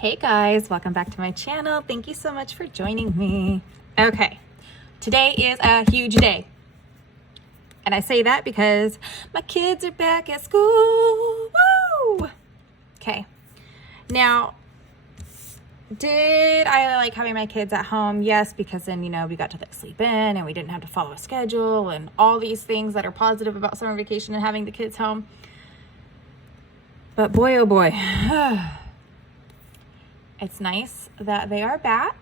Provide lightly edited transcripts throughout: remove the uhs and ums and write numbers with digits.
Hey guys, welcome back to my channel. Thank you so much for joining me. Okay, today is a huge day. And I say that because my kids are back at school. Woo! Okay, now, did I like having my kids at home? Yes, because then, you know, we got to like sleep in and we didn't have to follow a schedule and all these things that are positive about summer vacation and having the kids home. But boy, oh boy. It's nice that they are back,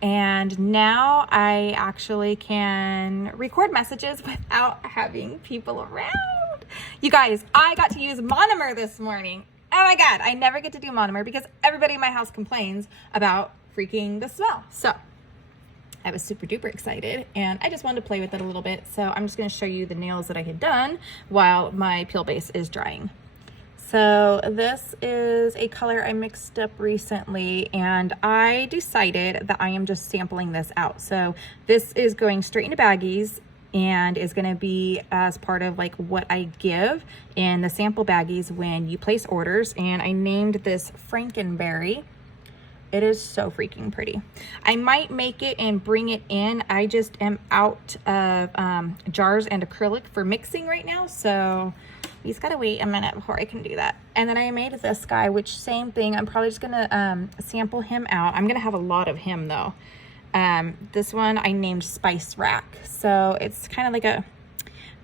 and now I actually can record messages without having people around. You guys, I got to use monomer this morning. Oh my God, I never get to do monomer because everybody in my house complains about freaking the smell. So I was super duper excited and I just wanted to play with it a little bit. So I'm just gonna show you the nails that I had done while my peel base is drying. So this is a color I mixed up recently, and I decided that I am just sampling this out. So this is going straight into baggies and is going to be as part of like what I give in the sample baggies when you place orders. And I named this Frankenberry. It is so freaking pretty. I might make it and bring it in. I just am out of jars and acrylic for mixing right now. So you just gotta wait a minute before I can do that. And then I made this guy, which same thing. I'm probably just gonna sample him out. I'm gonna have a lot of him though. This one I named Spice Rack. So it's kind of like a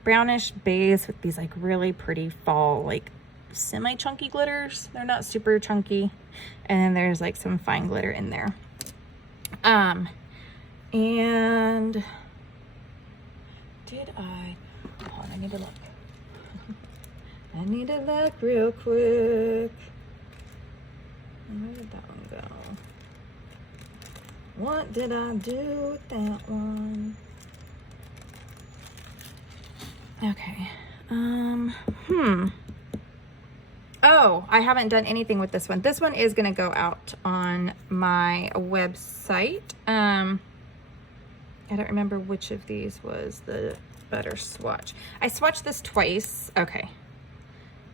brownish base with these like really pretty fall, like semi-chunky glitters. They're not super chunky. And then there's like some fine glitter in there. And did hold on, I need to look. I need to look real quick. Where did that one go? What did I do with that one? Okay. Oh, I haven't done anything with this one. This one is gonna go out on my website. I don't remember which of these was the better swatch. I swatched this twice. Okay.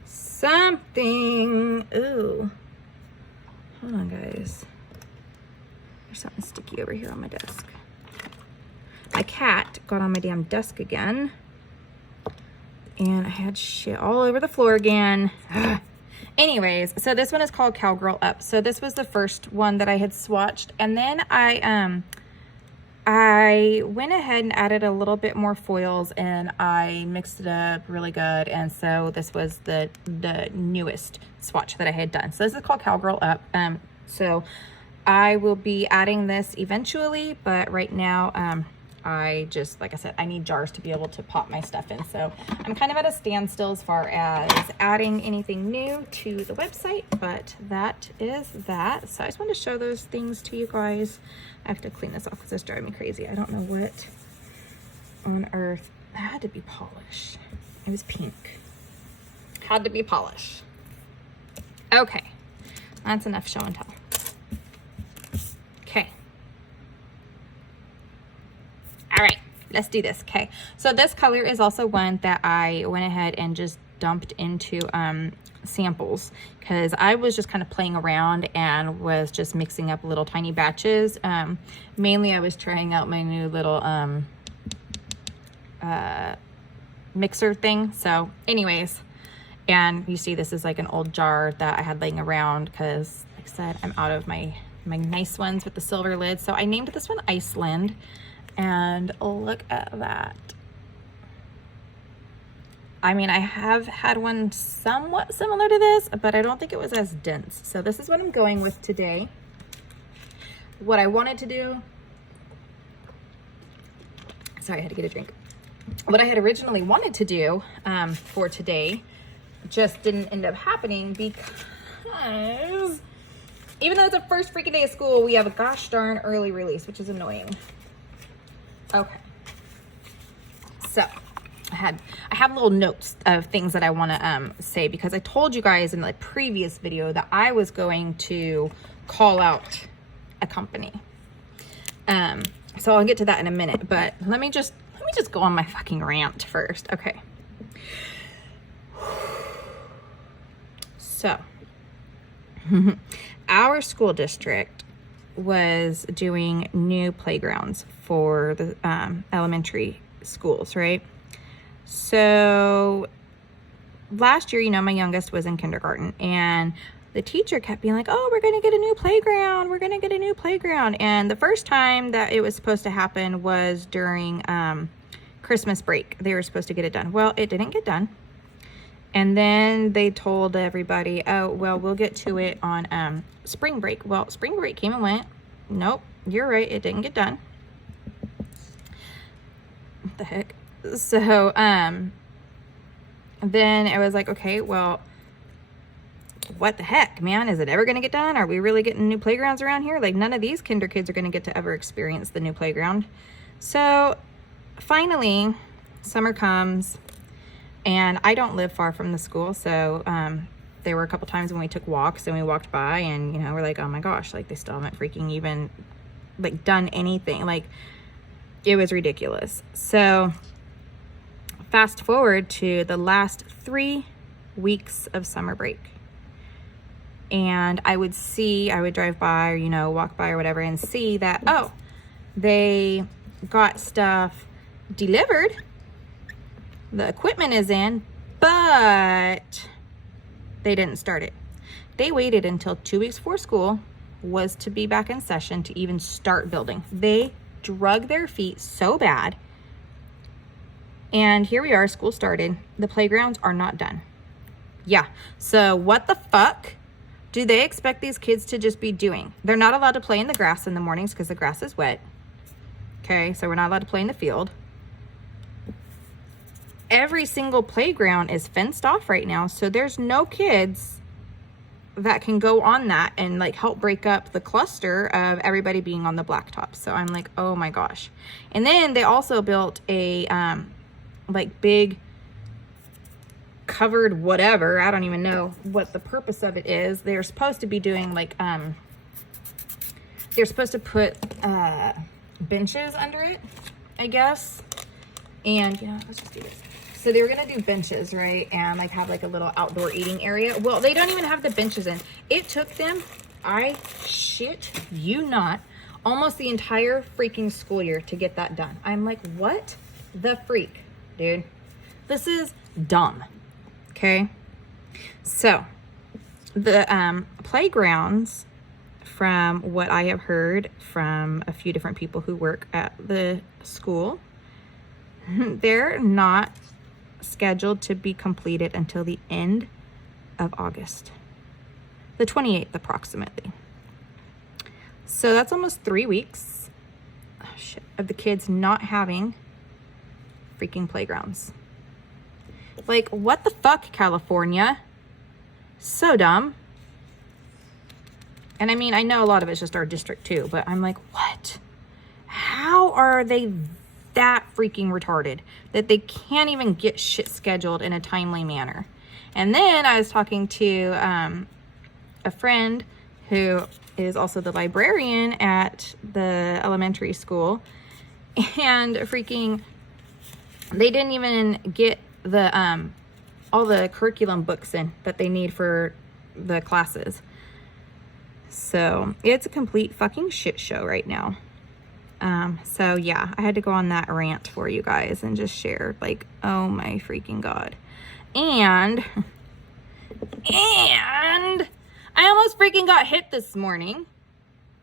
Something. Ooh. Hold on, guys. There's something sticky over here on my desk. My cat got on my damn desk again. And I had shit all over the floor again. Anyways, so this one is called Cowgirl Up. So this was the first one that I had swatched. And then I went ahead and added a little bit more foils and I mixed it up really good. And so this was the newest swatch that I had done. So this is called Cowgirl Up. So I will be adding this eventually, but right now, I just, like I said, I need jars to be able to pop my stuff in. So I'm kind of at a standstill as far as adding anything new to the website, but that is that. So I just wanted to show those things to you guys. I have to clean this off because it's driving me crazy. I don't know what on earth. It had to be polish. It was pink. Had to be polish. Okay, that's enough show and tell. Okay. All right, let's do this. Okay, so this color is also one that I went ahead and just dumped into samples because I was just kind of playing around and was just mixing up little tiny batches. Mainly I was trying out my new little mixer thing. So anyways, and you see this is like an old jar that I had laying around because like I said, I'm out of my nice ones with the silver lid. So I named this one Iceland. And look at that. I mean, I have had one somewhat similar to this, but I don't think it was as dense. So this is what I'm going with today. What I wanted to do, sorry, I had to get a drink. What I had originally wanted to do for today just didn't end up happening because even though it's the first freaking day of school, we have a gosh darn early release, which is annoying. Okay, so I have little notes of things that I want to say because I told you guys in the previous video that I was going to call out a company. So I'll get to that in a minute, but let me just go on my fucking rant first. Okay. So Our school district was doing new playgrounds for the elementary schools, right? So last year, you know, my youngest was in kindergarten, and the teacher kept being like, oh, we're going to get a new playground. We're going to get a new playground. And the first time that it was supposed to happen was during Christmas break. They were supposed to get it done. Well, it didn't get done. And then they told everybody, oh, well, we'll get to it on spring break. Well, spring break came and went. Nope, you're right. It didn't get done. What the heck? So, then it was like, okay, well, what the heck, man? Is it ever going to get done? Are we really getting new playgrounds around here? Like, none of these kinder kids are going to get to ever experience the new playground. So finally, summer comes, and I don't live far from the school. So there were a couple times when we took walks and we walked by, and, you know, we're like, oh my gosh, like, they still haven't freaking even like done anything. Like, it was ridiculous. So fast forward to the last 3 weeks of summer break, and I would drive by, or, you know, walk by or whatever, and see that, oh, they got stuff delivered, the equipment is in, but they didn't start it. They waited until 2 weeks before school was to be back in session to even start building. They drug their feet so bad. And here we are, school started. The playgrounds are not done. Yeah, so what the fuck do they expect these kids to just be doing? They're not allowed to play in the grass in the mornings because the grass is wet. Okay, so we're not allowed to play in the field. Every single playground is fenced off right now, so there's no kids that can go on that and like help break up the cluster of everybody being on the blacktop. So I'm like, oh my gosh. And then they also built a like big covered whatever, I don't even know what the purpose of it is. They're supposed to be doing like they're supposed to put benches under it, I guess. And, you know, let's just do this. So they were gonna do benches, right? And like have like a little outdoor eating area. Well, they don't even have the benches in. It took them, I shit you not, almost the entire freaking school year to get that done. I'm like, what the freak, dude? This is dumb. Okay. So the playgrounds, from what I have heard from a few different people who work at the school, they're not scheduled to be completed until the end of August, the 28th approximately. So that's almost 3 weeks of the kids not having freaking playgrounds. Like, what the fuck, California? So dumb. And I mean, I know a lot of it's just our district too, but I'm like, what? How are they that freaking retarded that they can't even get shit scheduled in a timely manner? And then I was talking to a friend who is also the librarian at the elementary school, and freaking they didn't even get the all the curriculum books in that they need for the classes. So it's a complete fucking shit show right now. So yeah, I had to go on that rant for you guys and just share, like, oh my freaking God. And I almost freaking got hit this morning.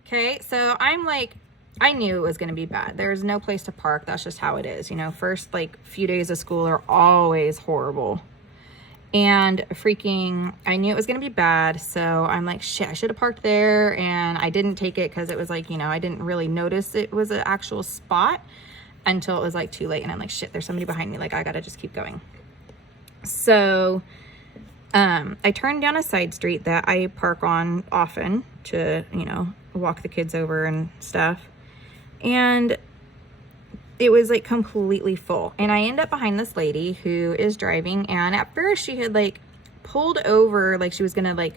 Okay, so I'm like, I knew it was going to be bad. There's no place to park. That's just how it is. You know, first like few days of school are always horrible. And freaking, I knew it was going to be bad. So I'm like, shit, I should have parked there. And I didn't take it because it was like, you know, I didn't really notice it was an actual spot until it was like too late. And I'm like, shit, there's somebody behind me. Like, I got to just keep going. So I turned down a side street that I park on often to, you know, walk the kids over and stuff. And it was like completely full. And I end up behind this lady who is driving. And at first she had like pulled over, like she was gonna like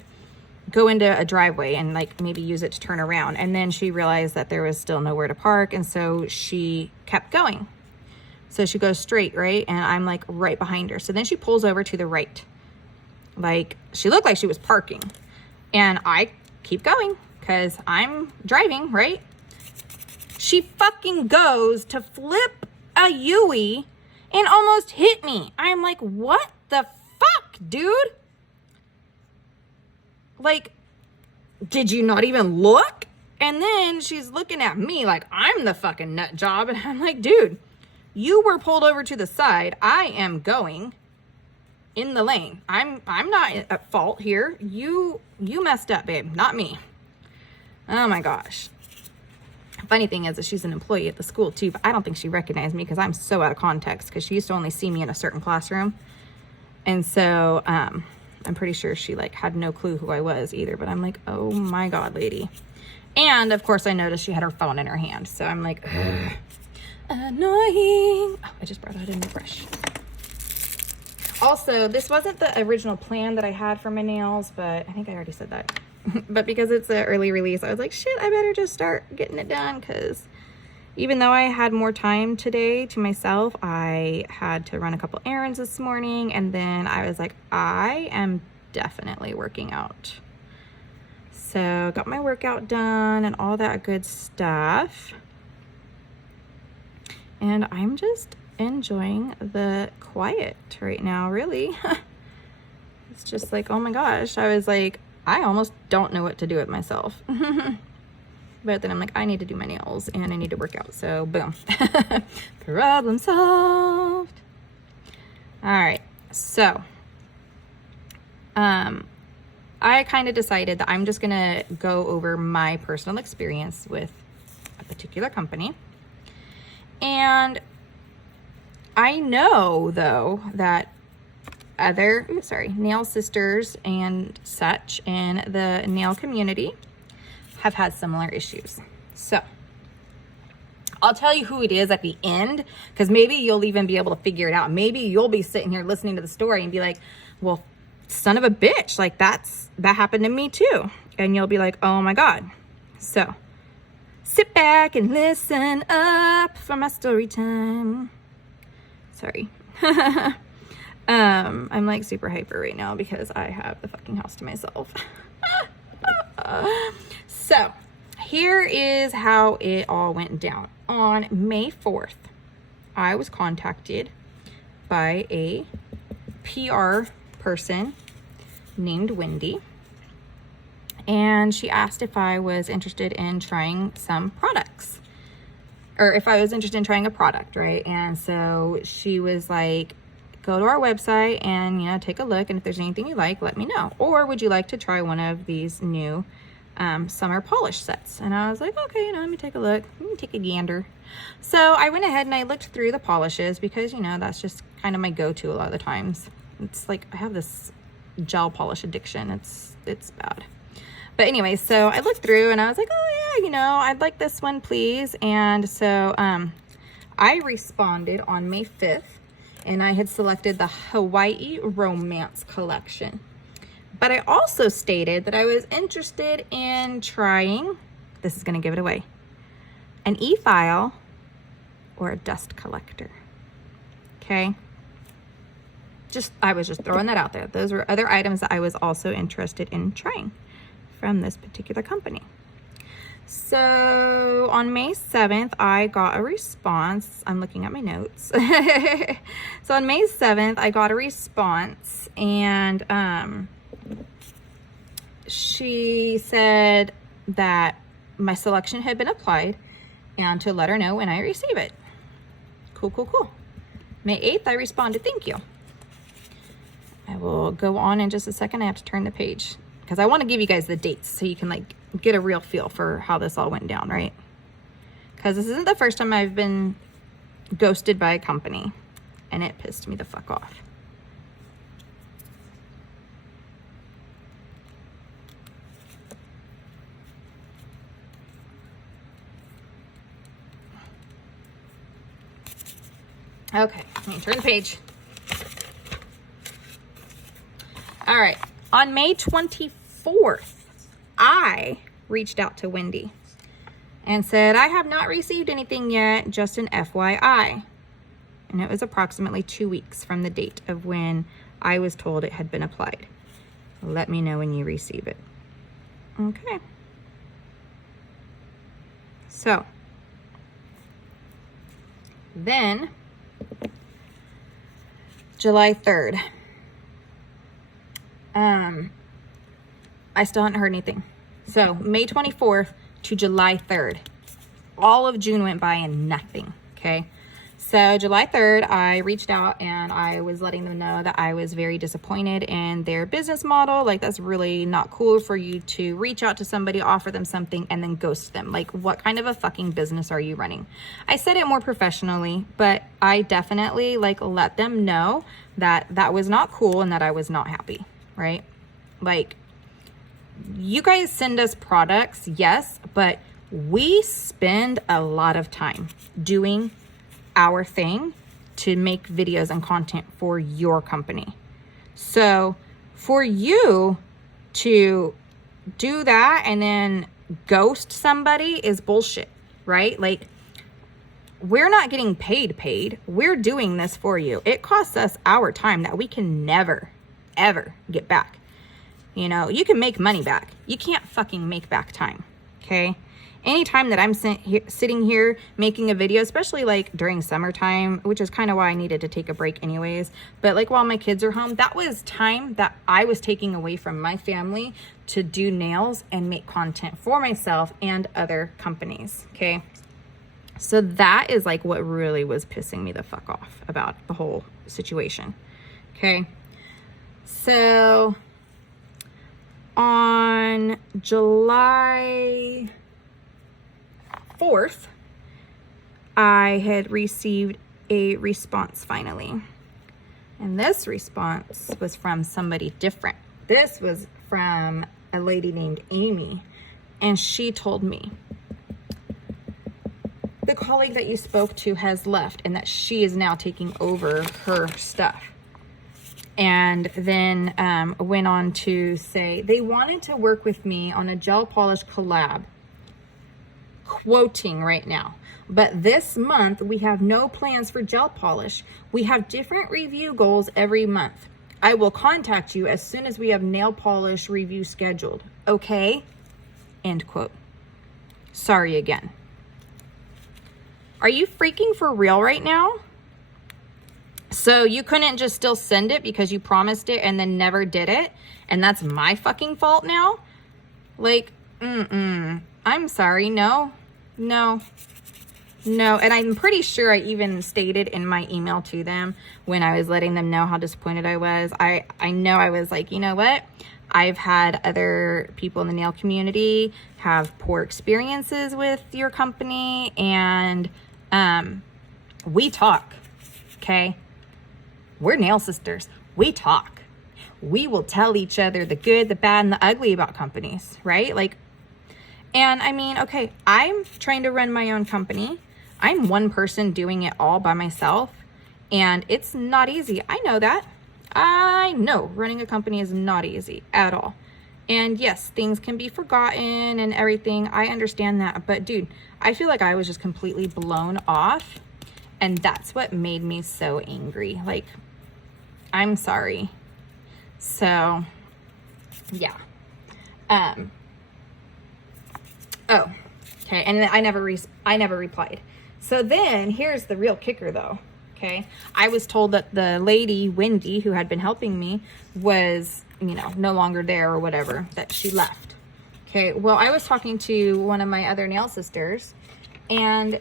go into a driveway and like maybe use it to turn around. And then she realized that there was still nowhere to park. And so she kept going. So she goes straight, right? And I'm like right behind her. So then she pulls over to the right. Like, she looked like she was parking. And I keep going because I'm driving, right? She fucking goes to flip a Yui and almost hit me. I'm like, what the fuck, dude? Like, did you not even look? And then she's looking at me like I'm the fucking nut job. And I'm like, dude, you were pulled over to the side. I am going in the lane. I'm not at fault here. You messed up, babe, not me. Oh my gosh. Funny thing is that she's an employee at the school too, but I don't think she recognized me because I'm so out of context, because she used to only see me in a certain classroom. And so I'm pretty sure she like had no clue who I was either, but I'm like, oh my God, lady. And of course I noticed she had her phone in her hand. So I'm like, ugh, annoying. Oh, I just brought out a new brush. Also, this wasn't the original plan that I had for my nails, but I think I already said that. But because it's an early release, I was like, shit, I better just start getting it done, because even though I had more time today to myself, I had to run a couple errands this morning, and then I was like, I am definitely working out. So got my workout done and all that good stuff. And I'm just enjoying the quiet right now, really. It's just like, oh my gosh, I was like, I almost don't know what to do with myself. But then I'm like, I need to do my nails and I need to work out. So boom. Problem solved. All right. So I kind of decided that I'm just going to go over my personal experience with a particular company. And I know though that other nail sisters and such in the nail community have had similar issues. So I'll tell you who it is at the end, because maybe you'll even be able to figure it out. Maybe you'll be sitting here listening to the story and be like, well, son of a bitch, like that happened to me too. And you'll be like, oh my God. So sit back and listen up for my story time. Sorry. I'm like super hyper right now because I have the fucking house to myself. So here is how it all went down. On May 4th, I was contacted by a PR person named Wendy, and she asked if I was interested in trying some products, or if I was interested in trying a product, right? And so she was like, go to our website and, you know, take a look, and if there's anything you like, let me know. Or would you like to try one of these new summer polish sets? And I was like, okay, you know, let me take a look, let me take a gander. So I went ahead and I looked through the polishes because, you know, that's just kind of my go-to a lot of the times. It's like I have this gel polish addiction. It's bad. But anyway, so I looked through and I was like, oh yeah, you know, I'd like this one, please. And so I responded on May 5th, and I had selected the Hawaii Romance collection. But I also stated that I was interested in trying, this is going to give it away, an e-file or a dust collector. Okay. I was just throwing that out there. Those were other items that I was also interested in trying from this particular company. So on May 7th, I got a response. I'm looking at my notes. So on May 7th, I got a response, and she said that my selection had been applied and to let her know when I receive it. Cool, cool, cool. May 8th, I responded, thank you. I will go on in just a second. I have to turn the page because I want to give you guys the dates so you can like get a real feel for how this all went down, right? Because this isn't the first time I've been ghosted by a company, and it pissed me the fuck off. Okay, let me turn the page. All right, on May 24th, I reached out to Wendy and said, I have not received anything yet, just an FYI. And it was approximately 2 weeks from the date of when I was told it had been applied. Let me know when you receive it. Okay. So then July 3rd, I still hadn't heard anything. So May 24th to July 3rd, all of June went by and nothing. Okay. So July 3rd, I reached out and I was letting them know that I was very disappointed in their business model. Like, that's really not cool for you to reach out to somebody, offer them something, and then ghost them. Like, what kind of a fucking business are you running? I said it more professionally, but I definitely let them know that that was not cool and that I was not happy, right? Like, you guys send us products, yes, but we spend a lot of time doing our thing to make videos and content for your company. So for you to do that and then ghost somebody is bullshit, right? Like, we're not getting paid. We're doing this for you. It costs us our time that we can never, ever get back. You know, you can make money back. You can't fucking make back time, okay? Anytime that I'm sitting here making a video, especially like during summertime, which is kind of why I needed to take a break anyways, but like while my kids are home, that was time that I was taking away from my family to do nails and make content for myself and other companies, okay? So that is like what really was pissing me the fuck off about the whole situation, okay? So on July 4th, I had received a response finally. And this response was from somebody different. This was from a lady named Amy. And she told me, the colleague that you spoke to has left and that she is now taking over her stuff. And then went on to say they wanted to work with me on a gel polish collab. Quoting right now, but this month we have no plans for gel polish. We have different review goals every month. I will contact you as soon as we have nail polish review scheduled. Okay? End quote. Sorry again. Are you freaking for real right now? So you couldn't just still send it because you promised it and then never did it, and that's my fucking fault now? Like, I'm sorry. No. And I'm pretty sure I even stated in my email to them when I was letting them know how disappointed I was. I know I was like, you know what? I've had other people in the nail community have poor experiences with your company, and we talk, okay? We're nail sisters. We talk. We will tell each other the good, the bad, and the ugly about companies, right? Like, and I mean, okay, I'm trying to run my own company. I'm one person doing it all by myself, and it's not easy. I know that. I know running a company is not easy at all. And yes, things can be forgotten and everything. I understand that. But dude, I feel like I was just completely blown off, and that's what made me so angry. Like, I'm sorry. So, yeah. Oh, okay. And I never replied. So then here's the real kicker though. Okay. I was told that the lady, Wendy, who had been helping me was, no longer there or whatever, that she left. Okay. Well, I was talking to one of my other nail sisters, and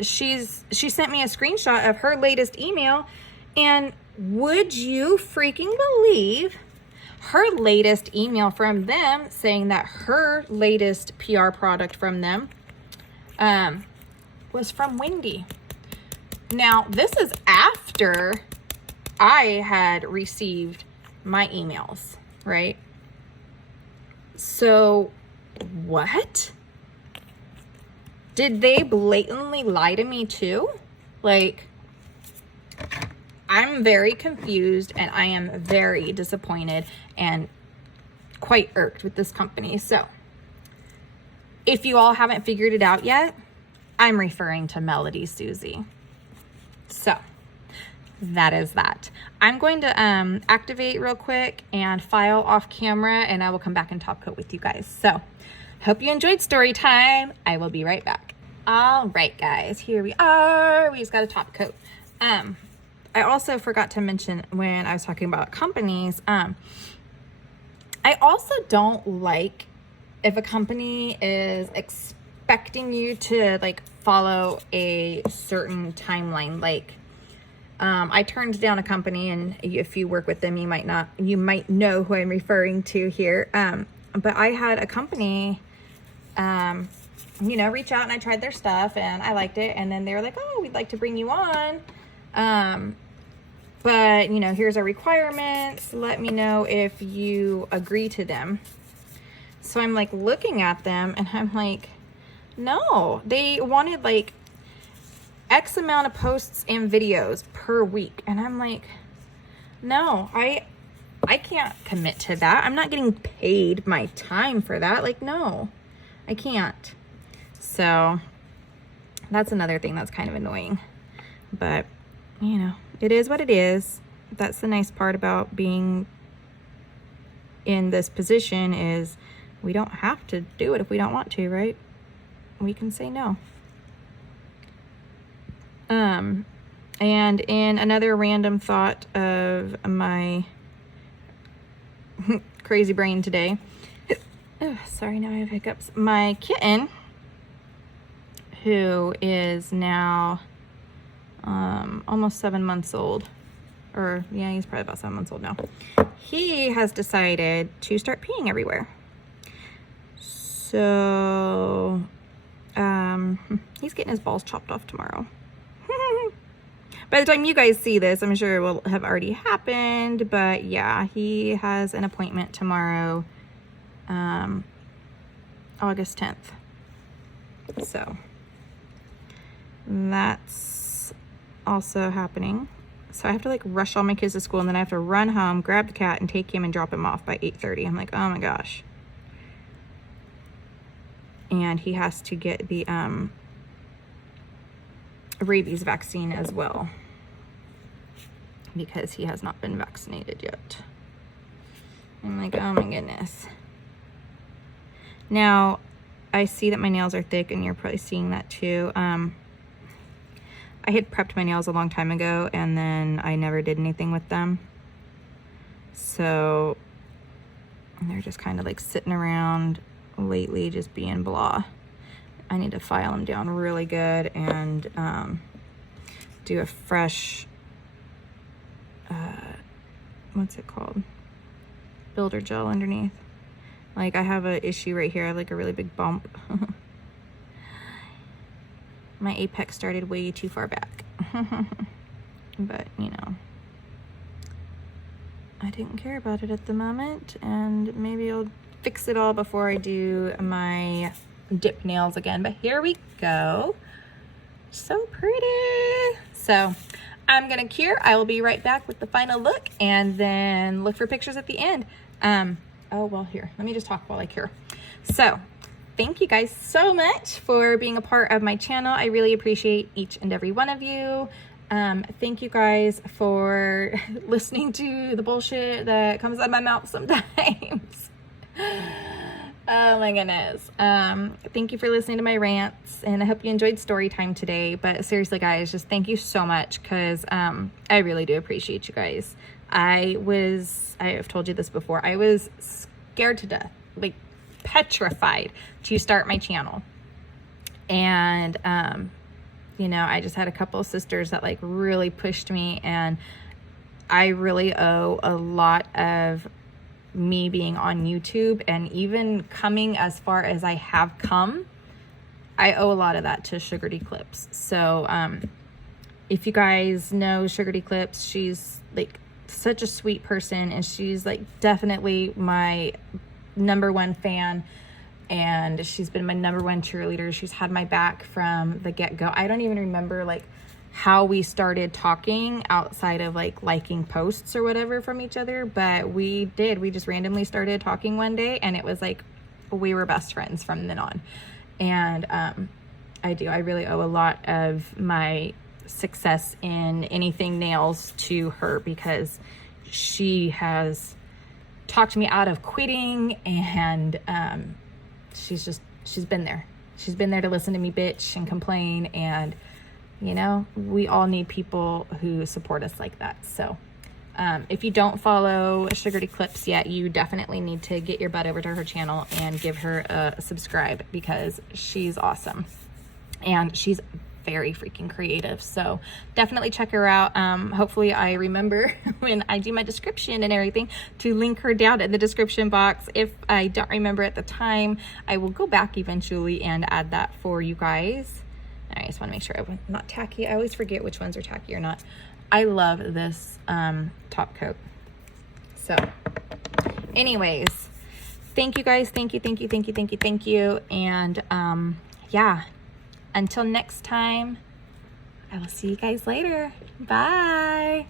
she sent me a screenshot of her latest email, and would you freaking believe her latest email from them saying that her latest PR product from them was from Wendy. Now, this is after I had received my emails, right? So, what? Did they blatantly lie to me too? Like, I'm very confused, and I am very disappointed and quite irked with this company. So, if you all haven't figured it out yet, I'm referring to Melody Susie. So, that is that. I'm going to activate real quick and file off camera, and I will come back and top coat with you guys. So hope you enjoyed story time. I will be right back. All right, guys, here we are. We just got a top coat. I also forgot to mention when I was talking about companies, I also don't like if a company is expecting you to like follow a certain timeline. Like, I turned down a company, and if you work with them, you might know who I'm referring to here. But I had a company, reach out, and I tried their stuff and I liked it. And then they were like, oh, we'd like to bring you on. But here's our requirements. Let me know if you agree to them. So I'm like looking at them and I'm like, no, they wanted like X amount of posts and videos per week. And I'm like, no, I can't commit to that. I'm not getting paid my time for that. Like, no, I can't. So that's another thing that's kind of annoying, but it is what it is. That's the nice part about being in this position, is we don't have to do it if we don't want to, right? We can say no. And in another random thought of my crazy brain today, oh, sorry, now I have hiccups. My kitten, who is now almost 7 months old, or yeah, he's probably about 7 months old now. He has decided to start peeing everywhere. So he's getting his balls chopped off tomorrow. By the time you guys see this, I'm sure it will have already happened, but yeah, he has an appointment tomorrow, August 10th. So that's also happening. So I have to like rush all my kids to school, and then I have to run home, grab the cat, and take him and drop him off by 8:30. I'm like, oh my gosh. And he has to get the rabies vaccine as well, because he has not been vaccinated yet. I'm like, oh my goodness. Now, I see that my nails are thick, and you're probably seeing that too. I had prepped my nails a long time ago, and then I never did anything with them. So they're just kind of like sitting around lately, just being blah. I need to file them down really good and do a fresh, what's it called? Builder gel underneath. Like, I have an issue right here. I have like a really big bump. My apex started way too far back. But, I didn't care about it at the moment, and maybe I'll fix it all before I do my dip nails again. But here we go. So pretty. So I'm gonna cure. I will be right back with the final look, and then look for pictures at the end. Oh, well, here, let me just talk while I cure. So thank you guys so much for being a part of my channel. I really appreciate each and every one of you. Thank you guys for listening to the bullshit that comes out of my mouth sometimes. Oh my goodness. Thank you for listening to my rants, and I hope you enjoyed story time today. But seriously, guys, just thank you so much, because I really do appreciate you guys. I have told you this before, I was scared to death, like petrified to start my channel. And I just had a couple of sisters that like really pushed me, and I really owe a lot of me being on YouTube, and even coming as far as I have come, I owe a lot of that to Sugar Eclipse. So if you guys know Sugar Eclipse, she's like such a sweet person, and she's like definitely my #1 fan, and she's been my #1 cheerleader. She's had my back from the get-go. I don't even remember like how we started talking outside of like liking posts or whatever from each other, but we just randomly started talking one day, and it was like we were best friends from then on. And I really owe a lot of my success in anything nails to her, because she has talked me out of quitting, and she's been there. She's been there to listen to me bitch and complain, and you know, we all need people who support us like that. So if you don't follow Sugared Eclipse yet, you definitely need to get your butt over to her channel and give her a subscribe, because she's awesome and she's very freaking creative. So definitely check her out. Hopefully I remember when I do my description and everything to link her down in the description box. If I don't remember at the time, I will go back eventually and add that for you guys. I just want to make sure I'm not tacky. I always forget which ones are tacky or not. I love this top coat. So anyways, thank you guys. Thank you. And yeah, until next time, I will see you guys later. Bye.